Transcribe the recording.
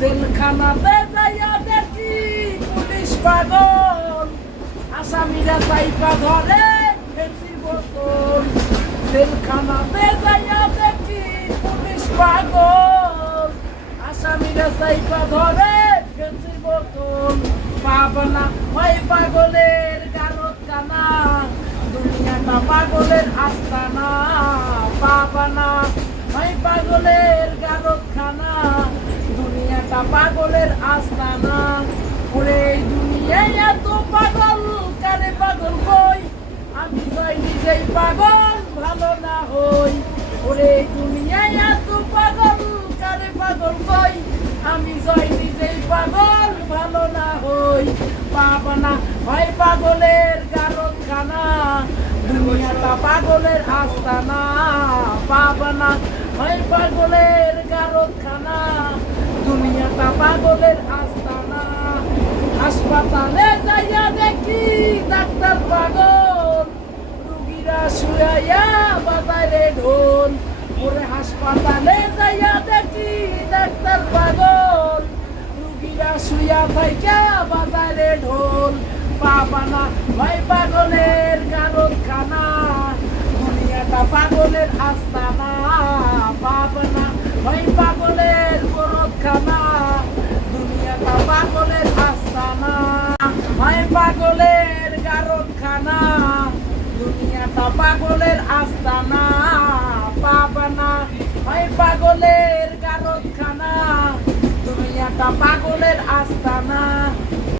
জেলখানাতে যাইয়া দেখি পুলিশ পাগল, আসামিরা চাইপা ধরে ফেন্সির বোতল। জেলখানাতে যাইয়া দেখি পুলিশ পাগল, আসামিরা চাইপা ধরে ফেন্সির বোতল। পাবনা হয় পাগলের গারদ কানা, দুনিয়াটা পাগলের আস্তানা। পাবনা হয় পাগলের গারদ খানা, দুনিয়াটা পাগলের আস্তানা। ওরে দুনিয়ায় এত পাগল, কারে পাগল কই, আমি যাই নিজেই পাগল ভালো না হই। ওরে দুনিয়ায় এত পাগল, কারে পাগল কই, আমি যাই নিজেই পাগল ভালো না হই। পাবনা হয় পাগলের গারদ খানা, দুনিয়াটা পাগলের আস্তানা। পাবনা হয় পাগলের গারদ খানা, দুনিয়াটা পাগলের আস্তানা। হাসপাতালে যাইয়া দেখি ডাক্তার পাগল, রুগীরা শুয়াইয়া বাজায় রে ঢোল। ওরে হাসপাতালে যাইয়া দেখি ডাক্তার পাগল, রুগীরা শুয়া থাইকা বাজায় রে ঢোল। পাবনা হয় পাগলের গারদ খানা, দুনিয়াটা পাগলের আস্তানা। পাবনা হয় পাগলের গারদ খানা, দুনিয়াটা পাগলের আস্তানা। হয় পাগলের গারদ খানা, দুনিয়াটা পাগলের আস্তানা। পাবনা হয় পাগলের গারদ খানা, দুনিয়াটা পাগলের আস্তানা।